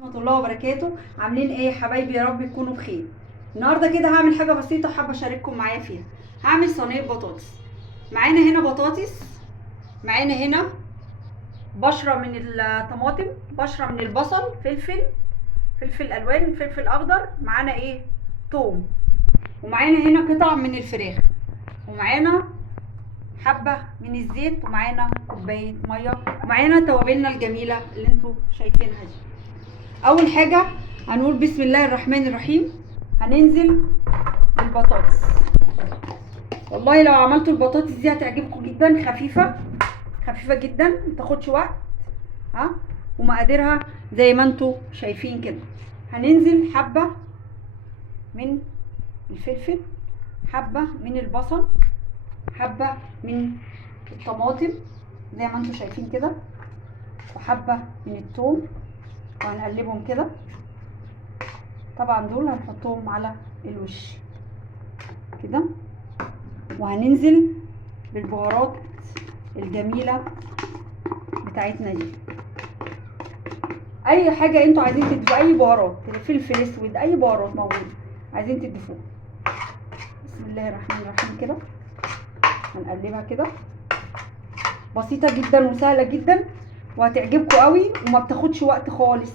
ورحمة الله وبركاته. عاملين ايه يا حبايبي؟ يا رب تكونوا بخير. النهارده كده هعمل حاجه بسيطه حابه اشارككم معايا فيها. هعمل صينيه بطاطس. معانا هنا بطاطس، معانا هنا بشره من الطماطم، بشره من البصل، فلفل الوان، فلفل اخضر، معانا ايه، توم، ومعانا هنا قطع من الفراخ، ومعانا حبه من الزيت، ومعانا كوبايه ميه، ومعانا توابلنا الجميله اللي انتوا شايفينها دي. اول حاجه هنقول بسم الله الرحمن الرحيم. هننزل بالبطاطس. والله لو عملتوا البطاطس دي هتعجبكم جدا، خفيفه جدا، متاخدش وقت. ومقاديرها زي ما انتوا شايفين كده. هننزل حبه من الفلفل، حبه من البصل، حبه من الطماطم زي ما انتوا شايفين كده، وحبه من الثوم، وهنقلبهم كده. طبعا دول هنحطهم على الوش كده. وهننزل بالبهارات الجميله بتاعتنا دي. اي حاجه انتوا عايزين تضيفوا، اي بهارات، فلفل اسود، اي بهارات موجوده عايزين تضيفوها. بسم الله الرحمن الرحيم كده. هنقلبها كده، بسيطه جدا وسهله جدا، وهتعجبكم قوي وما بتاخدش وقت خالص.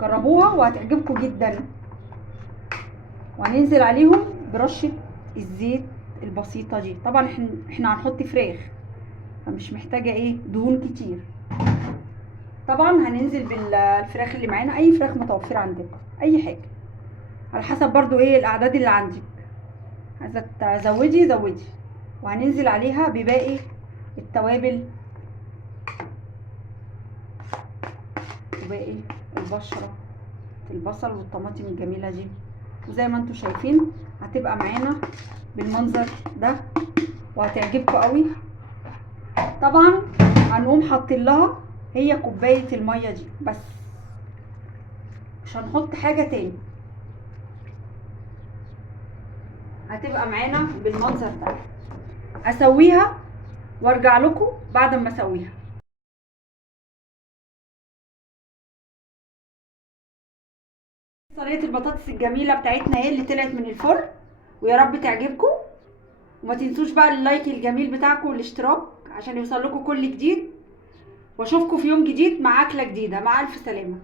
جربوها وهتعجبكم جدا. وهننزل عليهم برشه الزيت البسيطه دي. طبعا احنا هنحط فراخ، فمش محتاجه ايه دهون كتير. طبعا هننزل بالفراخ اللي معانا، اي فراخ متوفره عندك، اي حاجه على حسب برضو ايه الاعداد اللي عندك، عايزه تزودي زودي. وهننزل عليها بباقي التوابل وباقي البشره، البصل والطماطم الجميله دي. وزي ما انتم شايفين هتبقى معانا بالمنظر ده وهتعجبكم قوي. طبعا هنقوم حاطين لها هي كوبايه الميه دي بس، مش هنحط حاجه تاني. هتبقى معانا بالمنظر ده. اسويها وارجع لكم بعد ما اسويها. صينيه البطاطس الجميله بتاعتنا اهي اللي طلعت من الفرن، ويا رب تعجبكم. وما تنسوش بقى اللايك الجميل بتاعكم والاشتراك عشان يوصل لكم كل جديد. واشوفكم في يوم جديد مع اكله جديده. مع الف سلامه.